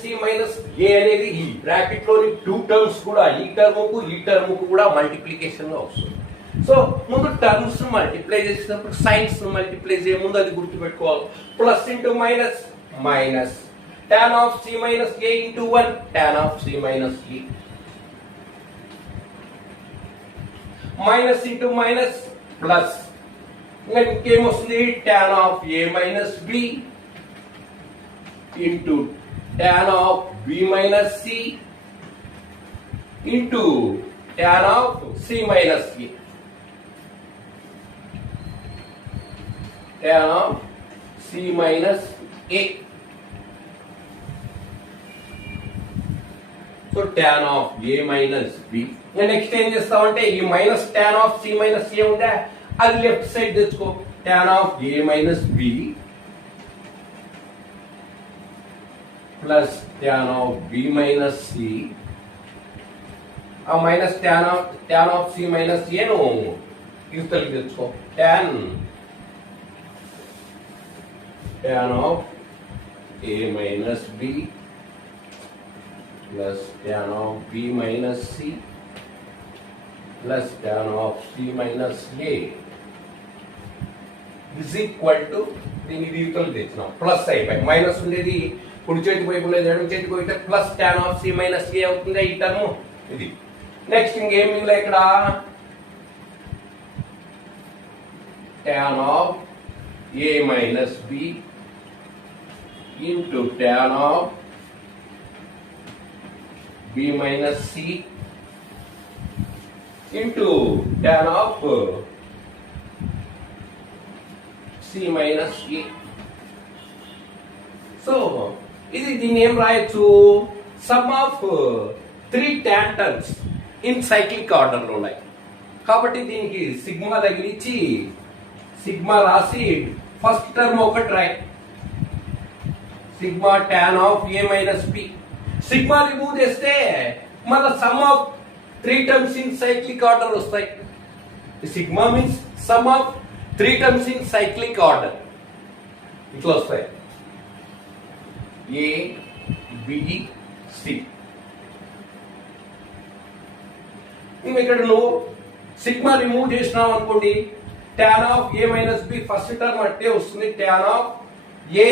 C minus ఏ అనేది ఈ bracket లోని 2 టర్మ్స్ కూడా ఈ టర్మ్ కు కూడా మల్టిప్లికేషన్ గా వస్తుంది. సో ముందు టర్మ్స్ మల్టిప్లై చేసినప్పుడు సైన్స్ మల్టిప్లై చేయ ముందు అది గుర్తుపెట్టుకోవాలి. Plus into minus minus tan of c minus a into 1 tan of c minus a minus into minus plus ఇంకా ఇంకేమొస్తుంది tan of a minus b into tan of b minus c into tan of c minus a tan of c minus a. So tan of a minus b next ఏం చేస్తామంటే ఈ minus tan of c minus a ఉంటే అది left side తెచ్చుకో. tan of a minus b plus tan of b minus c ఆ minus tan of c minus a ను ఇవతలకి తెచ్చుకో. tan of a minus b plus tan of b minus c plus tan of c minus a is equal to దీని రీతులు తెచ్చినాం plus అయిపోయి minus ఉండేది కుడి చేతి వైపు ఉండేది ఎడమ చేతికి పోయితే plus tan of c minus a అవుతుంది ఈ టర్మ్ ఇది. నెక్స్ట్ ఇంకేం మిగిలే ఇక్కడ tan of a minus b into tan of b minus c into tan of c minus a. So ఇది దీన్ని ఏం రాయొచ్చు some of 3 tan terms in cyclic order లో ఉన్నాయి కాబట్టి దీనికి సిగ్మా తగిలించి సిగ్మా రాసి ఫస్ట్ టర్మ్ ఒకటి రాయి sigma tan of a minus b. Sigma remove చేస్తే మళ్ళీ sum of 3 terms in cyclic order వస్తాయి. Sigma means sum of 3 terms in cyclic order ఇట్లా వస్తాయి ఏ బి సి. ఇక్కడ నువ్వు సిగ్మా రిమూవ్ చేసినావు అనుకోండి tan of a minus b first term అంటే వస్తుంది tan of a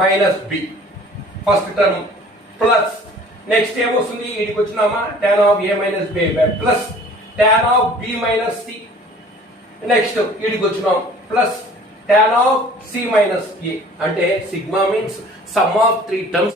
minus b first term plus next ఏమొస్తుంది ఇడికి వచ్చినామా tan of a minus b plus tan of b minus c next ఇడికి వచ్చినాం plus tan of c minus a అంటే sigma means sum of 3 terms